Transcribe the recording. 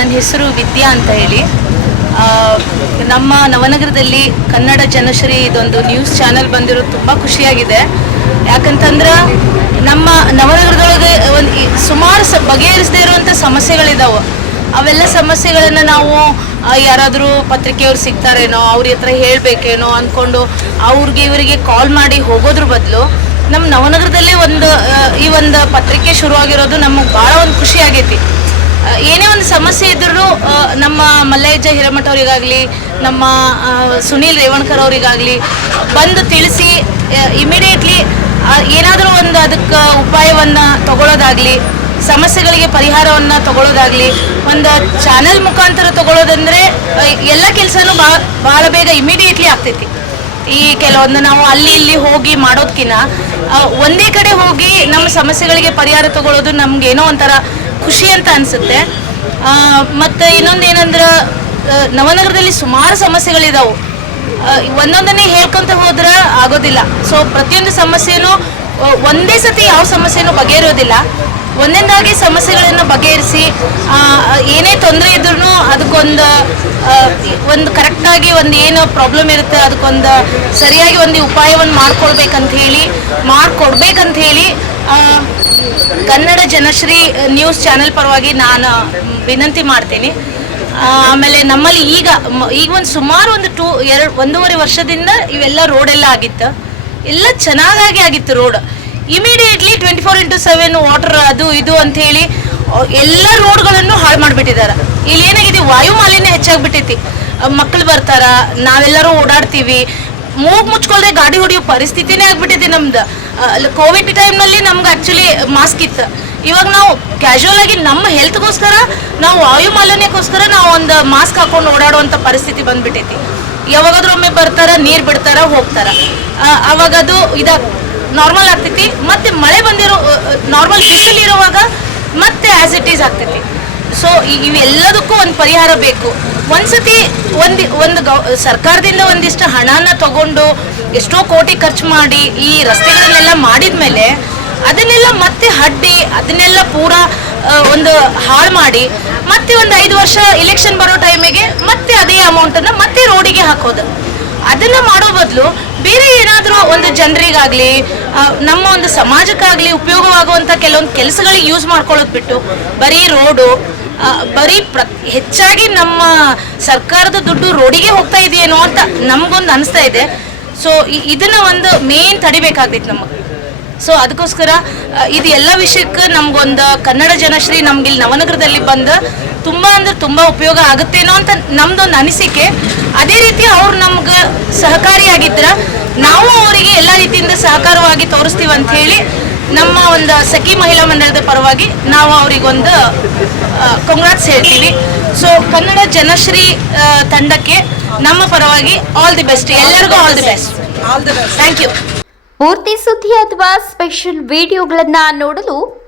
ನನ್ನ ಹೆಸರು ವಿದ್ಯಾ ಅಂತ ಹೇಳಿ. ನಮ್ಮ ನವನಗರದಲ್ಲಿ ಕನ್ನಡ ಜನಶ್ರೀ ಇದೊಂದು ನ್ಯೂಸ್ ಚಾನೆಲ್ ಬಂದಿರೋದು ತುಂಬ ಖುಷಿಯಾಗಿದೆ. ಯಾಕಂತಂದ್ರೆ ನಮ್ಮ ನವನಗರದೊಳಗೆ ಒಂದು ಸುಮಾರು ಸ ಬಗೆಹರಿಸದೇ ಇರುವಂಥ ಸಮಸ್ಯೆಗಳಿದಾವೆ. ಅವೆಲ್ಲ ಸಮಸ್ಯೆಗಳನ್ನು ನಾವು ಯಾರಾದರೂ ಪತ್ರಿಕೆಯವ್ರು ಸಿಗ್ತಾರೇನೋ, ಅವ್ರ ಹತ್ರ ಹೇಳಬೇಕೇನೋ ಅಂದ್ಕೊಂಡು ಅವ್ರಿಗೆ ಇವರಿಗೆ ಕಾಲ್ ಮಾಡಿ ಹೋಗೋದ್ರ ಬದಲು ನಮ್ಮ ನವನಗರದಲ್ಲೇ ಒಂದು ಈ ಒಂದು ಪತ್ರಿಕೆ ಶುರುವಾಗಿರೋದು ನಮಗೆ ಭಾಳ ಒಂದು ಖುಷಿ ಆಗೈತಿ. ಏನೇ ಒಂದು ಸಮಸ್ಯೆ ಇದ್ರೂ ನಮ್ಮ ಮಲ್ಲಯ್ಯಜ್ಜ ಹಿರೇಮಠ ಅವರಿಗಾಗಲಿ ನಮ್ಮ ಸುನೀಲ್ ರೇವಣ್ಕರ್ ಅವರಿಗಾಗಲಿ ಬಂದು ತಿಳಿಸಿ ಇಮಿಡಿಯೇಟ್ಲಿ ಏನಾದರೂ ಒಂದು ಅದಕ್ಕೆ ಉಪಾಯವನ್ನು ತಗೊಳ್ಳೋದಾಗಲಿ ಸಮಸ್ಯೆಗಳಿಗೆ ಪರಿಹಾರವನ್ನು ತಗೊಳ್ಳೋದಾಗಲಿ ಒಂದು ಚಾನೆಲ್ ಮುಖಾಂತರ ತಗೊಳ್ಳೋದಂದರೆ ಎಲ್ಲ ಕೆಲಸನೂ ಬಾ ಭಾಳ ಬೇಗ ಇಮಿಡಿಯೇಟ್ಲಿ ಆಗ್ತೈತಿ. ಈ ಕೆಲವೊಂದು ನಾವು ಅಲ್ಲಿ ಇಲ್ಲಿ ಹೋಗಿ ಮಾಡೋದ್ಕಿನ್ನ ಒಂದೇ ಕಡೆ ಹೋಗಿ ನಮ್ಮ ಸಮಸ್ಯೆಗಳಿಗೆ ಪರಿಹಾರ ತಗೊಳ್ಳೋದು ನಮ್ಗೆ ಏನೋ ಒಂಥರ ಖುಷಿ ಅಂತ ಅನ್ಸುತ್ತೆ. ಮತ್ತೆ ಇನ್ನೊಂದು ಏನಂದ್ರೆ ನವನಗರದಲ್ಲಿ ಸುಮಾರು ಸಮಸ್ಯೆಗಳಿದಾವು. ಒಂದೊಂದನ್ನೇ ಹೇಳ್ಕೊಂತ ಹೋದ್ರೆ ಆಗೋದಿಲ್ಲ. ಸೊ ಪ್ರತಿಯೊಂದು ಸಮಸ್ಯೆನೂ ಒಂದೇ ಸತಿ ಯಾವ ಸಮಸ್ಯೆನೂ ಬಗೆಹರೋದಿಲ್ಲ ಒಂದೊಂದಾಗಿ ಸಮಸ್ಯೆಗಳನ್ನು ಬಗೆಹರಿಸಿ ಏನೇ ತೊಂದರೆ ಇದ್ರೂ ಅದಕ್ಕೊಂದು ಒಂದು ಕರೆಕ್ಟಾಗಿ ಒಂದು ಏನು ಪ್ರಾಬ್ಲಮ್ ಇರುತ್ತೆ, ಅದಕ್ಕೊಂದು ಸರಿಯಾಗಿ ಒಂದು ಉಪಾಯವನ್ನು ಮಾಡ್ಕೊಳ್ಬೇಕಂತ ಹೇಳಿ, ಮಾಡಿಕೊಡ್ಬೇಕಂತ ಹೇಳಿ ಕನ್ನಡ ಜನಶ್ರೀ ನ್ಯೂಸ್ ಚಾನೆಲ್ ಪರವಾಗಿ ನಾನು ವಿನಂತಿ ಮಾಡ್ತೀನಿ. ಆಮೇಲೆ ನಮ್ಮಲ್ಲಿ ಈಗ ಈಗ ಒಂದು ಸುಮಾರು ಒಂದು ಟೂ, ಎರಡು, ಒಂದೂವರೆ ವರ್ಷದಿಂದ ಇವೆಲ್ಲ ರೋಡ್ ಎಲ್ಲ ಆಗಿತ್ತು. ಎಲ್ಲ ಚೆನ್ನಾಗಿ ಆಗಿತ್ತು road. Immediately twenty four into seven water ಅದು ಇದು ಅಂತ ಹೇಳಿ ಎಲ್ಲ ರೋಡ್ಗಳನ್ನು ಹಾಳು ಮಾಡಿಬಿಟ್ಟಿದ್ದಾರೆ. ಇಲ್ಲಿ ಏನಾಗಿದೆ, ವಾಯು ಮಾಲಿನ್ಯ ಹೆಚ್ಚಾಗ್ಬಿಟ್ಟೈತಿ. ಮಕ್ಕಳು ಬರ್ತಾರ, ನಾವೆಲ್ಲರೂ ಓಡಾಡ್ತೀವಿ. ಮೂಗ್ ಮುಚ್ಕೊಳ್ದೆ ಗಾಡಿ ಹೊಡಿಯೋ ಪರಿಸ್ಥಿತಿನೇ ಆಗ್ಬಿಟ್ಟಿದೆ ನಮ್ದು. ಕೋವಿಡ್ ಟೈಮ್ನಲ್ಲಿ ನಮ್ಗೆ ಆ್ಯಕ್ಚುಲಿ ಮಾಸ್ಕ್ ಇತ್ತು. ಇವಾಗ ನಾವು ಕ್ಯಾಶುವಲ್ ಆಗಿ ನಮ್ಮ ಹೆಲ್ತ್ಗೋಸ್ಕರ ನಾವು ವಾಯು ಮಾಲಿನ್ಯಕ್ಕೋಸ್ಕರ ನಾವು ಒಂದು ಮಾಸ್ಕ್ ಹಾಕೊಂಡು ಓಡಾಡುವಂಥ ಪರಿಸ್ಥಿತಿ ಬಂದ್ಬಿಟ್ಟೈತಿ ಯಾವಾಗಾದ್ರೂ ಒಮ್ಮೆ ಬರ್ತಾರ, ನೀರು ಬಿಡ್ತಾರ, ಹೋಗ್ತಾರ. ಅವಾಗ ಅದು ಇದ ನಾರ್ಮಲ್ ಆಗ್ತೈತಿ. ಮತ್ತೆ ಮಳೆ ಬಂದಿರೋ ನಾರ್ಮಲ್ ಬಿಸಿಲಿರುವಾಗ ಮತ್ತೆ ಆಸ್ ಇಟ್ ಈಸ್ ಆಗ್ತೈತಿ. ಸೊ ಇವೆಲ್ಲದಕ್ಕೂ ಒಂದು ಪರಿಹಾರ ಬೇಕು. ಒಂದ್ಸತಿ ಒಂದು ಒಂದು ಗೌ ಸರ್ಕಾರದಿಂದ ಒಂದಿಷ್ಟು ಹಣನ ತಗೊಂಡು ಎಷ್ಟೋ ಕೋಟಿ ಖರ್ಚು ಮಾಡಿ ಈ ರಸ್ತೆಗಳನ್ನೆಲ್ಲ ಮಾಡಿದ ಮೇಲೆ ಅದನ್ನೆಲ್ಲ ಮತ್ತೆ ಹಡ್ಡಿ, ಅದನ್ನೆಲ್ಲ ಪೂರ ಒಂದು ಹಾಳು ಮಾಡಿ ಮತ್ತೆ ಒಂದು ಐದು ವರ್ಷ ಇಲೆಕ್ಷನ್ ಬರೋ ಟೈಮಿಗೆ ಮತ್ತೆ ಅದೇ ಅಮೌಂಟನ್ನು ಮತ್ತೆ ರೋಡಿಗೆ ಹಾಕೋದು. ಅದನ್ನ ಮಾಡೋ ಬದಲು ಬೇರೆ ಏನಾದರೂ ಒಂದು ಜನರಿಗಾಗ್ಲಿ ನಮ್ಮ ಒಂದು ಸಮಾಜಕ್ಕಾಗ್ಲಿ ಉಪಯೋಗವಾಗುವಂಥ ಕೆಲವೊಂದು ಕೆಲಸಗಳಿಗೆ ಯೂಸ್ ಮಾಡ್ಕೊಳ್ಳೋದು ಬಿಟ್ಟು, ಬರೀ ರೋಡು ಬರೀ ಪ್ರ, ಹೆಚ್ಚಾಗಿ ನಮ್ಮ ಸರ್ಕಾರದ ದುಡ್ಡು ರೋಡಿಗೆ ಹೋಗ್ತಾ ಇದೆಯೇನೋ ಅಂತ ನಮಗೊಂದು ಅನಿಸ್ತಾ ಇದೆ. ಸೊ ಇದನ್ನ ಒಂದು ಮೇನ್ ತಡಿಬೇಕಾಗ್ತಿತ್ತು ನಮಗೆ. ಸೊ ಅದಕ್ಕೋಸ್ಕರ ಇದು ಎಲ್ಲ ವಿಷಯಕ್ಕೆ ನಮ್ಗೊಂದು ಕನ್ನಡ ಜನಶ್ರೀ ನಮ್ಗೆ ಇಲ್ಲಿ ನವನಗರದಲ್ಲಿ ಬಂದು ತುಂಬ ಅಂದ್ರೆ ತುಂಬ ಉಪಯೋಗ ಆಗುತ್ತೇನೋ ಅಂತ ನಮ್ದೊಂದು ಅನಿಸಿಕೆ. ಅದೇ ರೀತಿ ಅವ್ರು ನಮ್ಗೆ ಸಹಕಾರಿಯಾಗಿದ್ರ ನಾವು ಅವರಿಗೆ ಎಲ್ಲ ರೀತಿಯಿಂದ ಸಹಕಾರವಾಗಿ ತೋರಿಸ್ತೀವಿ ಅಂತ ಹೇಳಿ ನಮ್ಮ ಒಂದು ಸಖಿ ಮಹಿಳಾ ಮಂಡಳದ ಪರವಾಗಿ ನಾವು ಅವರಿಗೊಂದು ಕಂಗ್ರಾಟ್ಸ್ ಹೇಳ್ತೀವಿ. ಸೊ ಕನ್ನಡ ಜನಶ್ರೀ ತಂಡಕ್ಕೆ ನಮ್ಮ ಪರವಾಗಿ ಆಲ್ ದಿ ಬೆಸ್ಟ್ ಎಲ್ಲರಿಗೂ all the best thank you ಪೂರ್ತಿ ಸುದ್ದಿ ಅಥವಾ ಸ್ಪೆಷಲ್ ವಿಡಿಯೋಗಳನ್ನು ನೋಡಲು